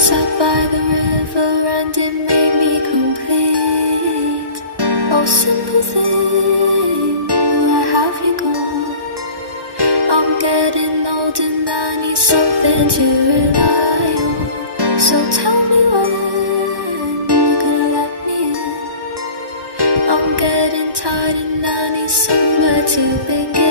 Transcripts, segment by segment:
Sat by the river and it made me complete. Oh, simple thing, where have you gone? I'm getting old and I need something to rely on. So tell me when you're gonna let me in. I'm getting tired and I need somewhere to begin.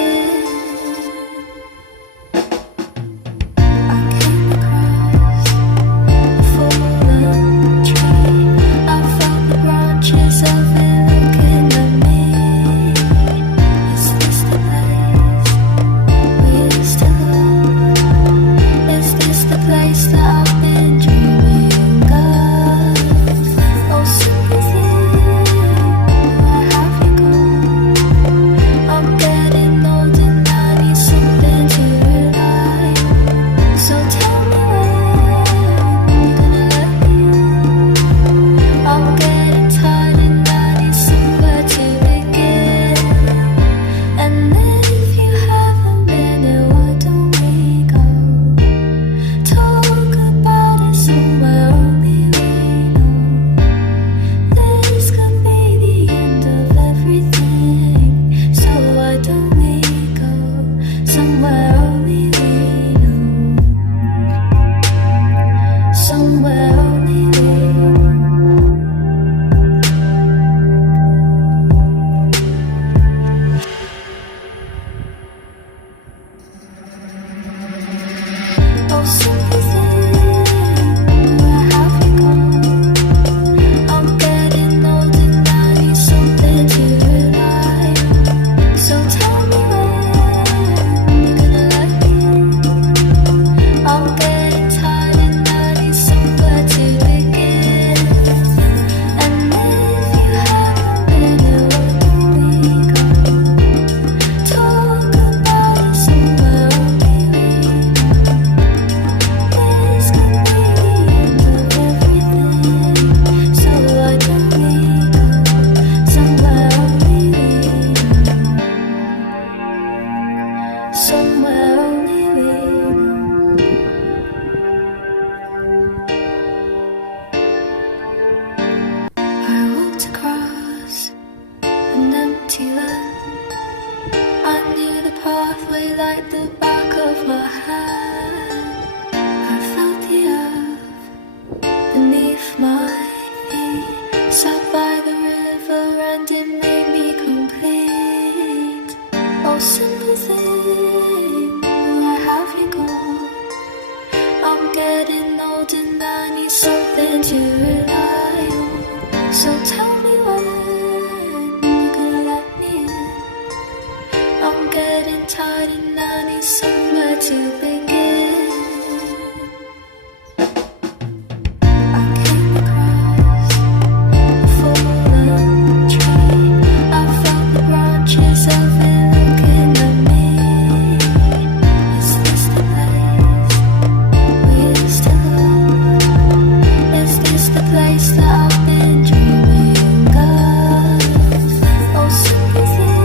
Pathway like the back of my hand. I felt the earth beneath my feet. Sat by the river and it made me complete. Oh, simple thing, where have you gone? I'm getting old and I need something to rely on. So tell me when you're gonna let me in. I'm getting tired and I need somewhere to begin. I came across a fallen tree. I felt the branches of it looking at me. Is this the place we used to love? Is this the place that I've been dreaming of? Oh, simple thing.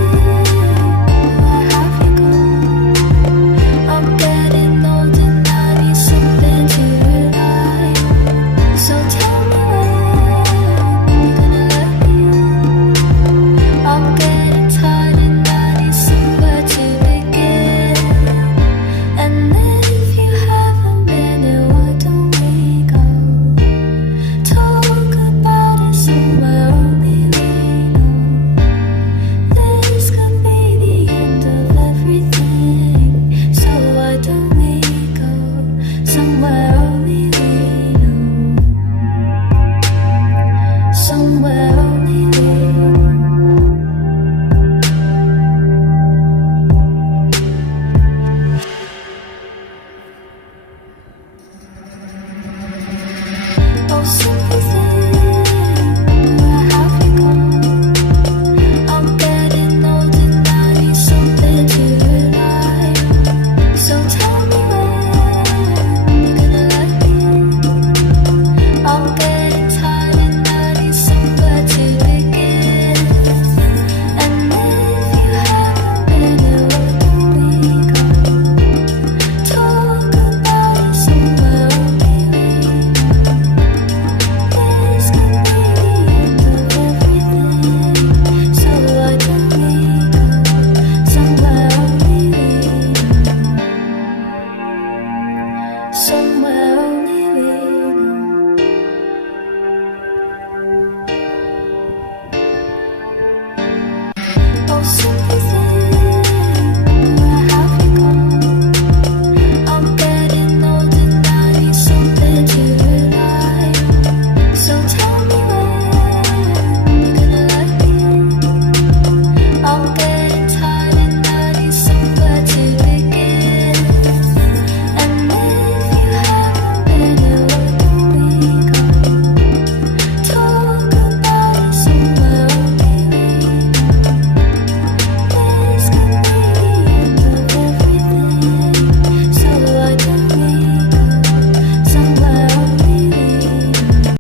Simple thing.